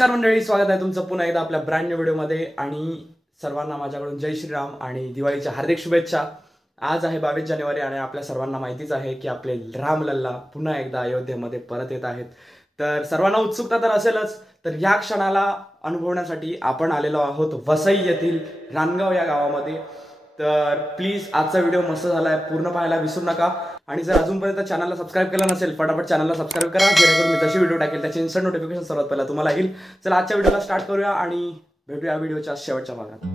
नमस्कार मंडळी, स्वागत आहे तुमचं पुन्हा एकदा आपल्या ब्रँड न्यू व्हिडिओमध्ये आणि सर्वांना माझ्याकडून जय श्रीराम आणि दिवाळीच्या हार्दिक शुभेच्छा। आज आहे 22 जानेवारी आणि आपल्या सर्वांना माहितीच आहे की आपले रामलल्ला पुन्हा एकदा अयोध्येमध्ये परत येत आहेत। तर सर्वांना उत्सुकता तर असेलच, तर या क्षणाला अनुभवण्यासाठी आपण आलेलो आहोत वसई येथील रानगाव या गावामध्ये। तर प्लीज आजचा व्हिडिओ मस्त झालाय, पूर्ण पाहायला विसरू नका आणि जर अजूनपर्यंत चॅनलला सबस्क्राइब केलं नसेल फटाफट चॅनलला सबस्क्राइब करा, जेणेकरून मी जशी व्हिडिओ टाकेल त्याचे इन्स्टंट नोटिफिकेशन सर्वात पहिला तुम्हाला येईल। चला आजच्या व्हिडिओला स्टार्ट करूया आणि भेटूया व्हिडिओच्या शेवटच्या भागात।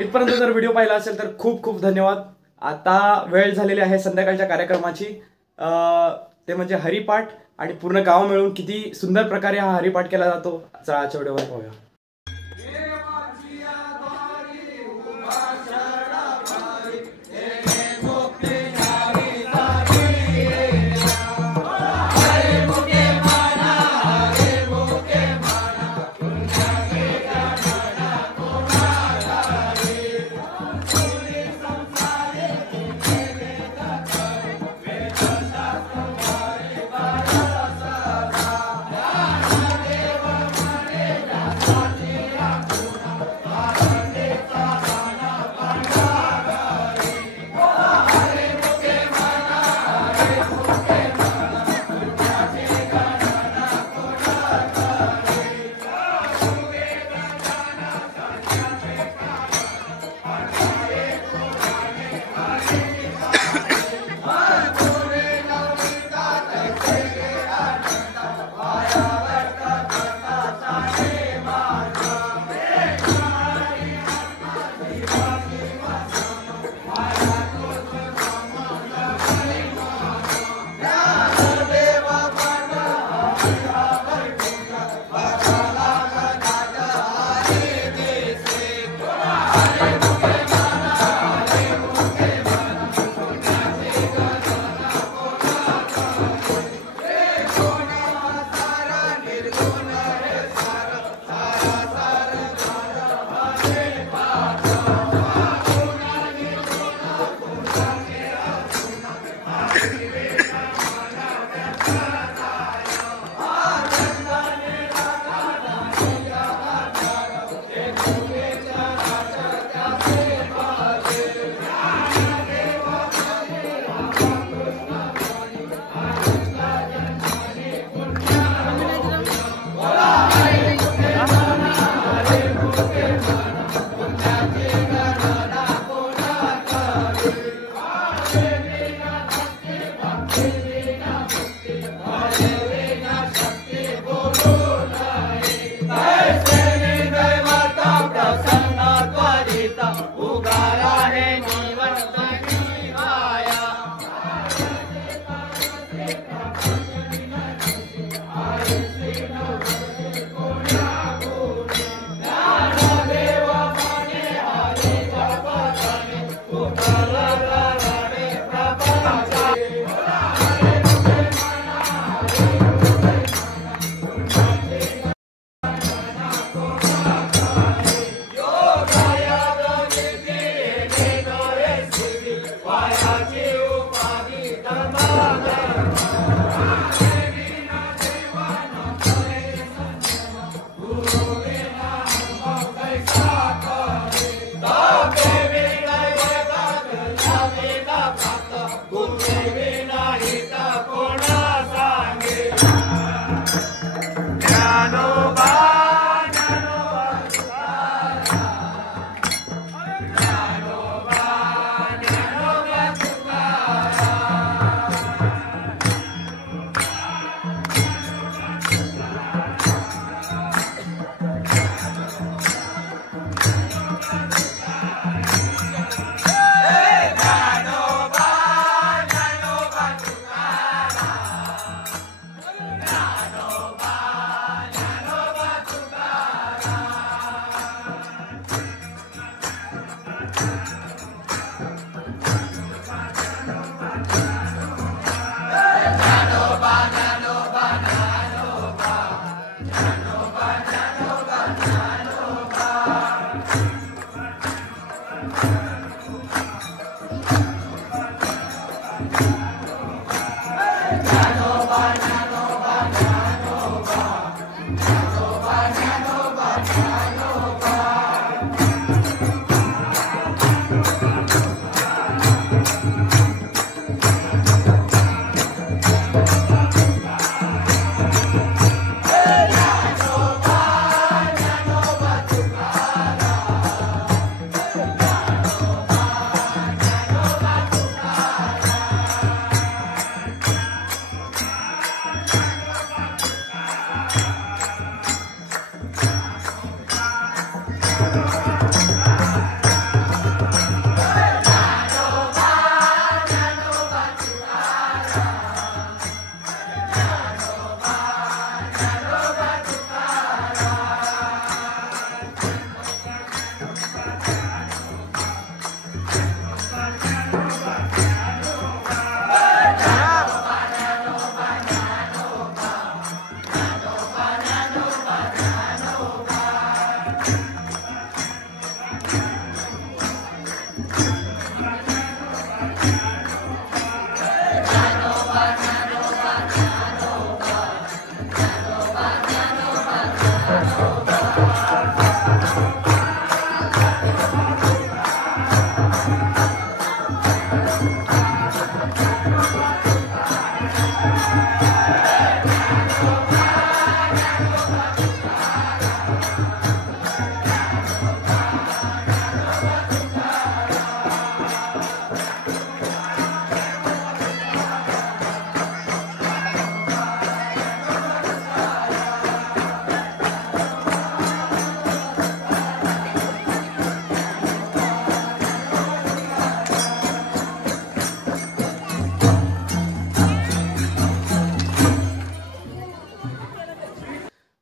इथपर्यंत जर व्हिडिओ पाहिला असेल तर खूप खूप धन्यवाद. आता वेळ झालेली आहे संध्याकाळच्या कार्यक्रमाची, ते म्हणजे हरिपाठ, आणि पूर्ण गाव मिळून किती सुंदर प्रकारे हा हरिपाठ केला जातो. चला आजच्या व्हिडिओमध्ये पाहूया.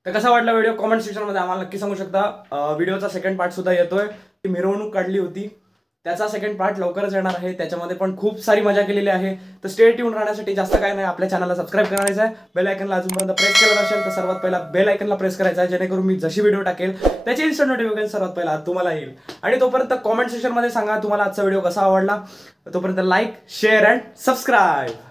तर कसा वाटला व्हिडिओ कमेंट सेक्शनमध्ये आम्हाला नक्की सांगू शकता. व्हिडिओचा सेकंड पार्ट सुद्धा येतोय. मिरवणूक काढली होती त्याचा सेकंड पार्ट लवकरच येणार आहे. त्याच्यामध्ये पण खूप सारी मजा केलेली आहे. तर स्टे ट्यून राहण्यासाठी जास्त काय नाही, आपल्या चॅनलला सबस्क्राईब करायचं आहे. बेल आयकनला अजूनपर्यंत प्रेस केलं नसेल तर सर्वात पहिला बेल आयकनला प्रेस करायचा आहे, जेणेकरून मी जशी व्हिडिओ टाकेल त्याची इन्स्टंट नोटिफिकेशन सर्वात पहिला तुम्हाला येईल. आणि तोपर्यंत कमेंट सेक्शनमध्ये सांगा तुम्हाला आजचा व्हिडिओ कसा आवडला. तोपर्यंत लाईक, शेअर अँड सबस्क्राईब.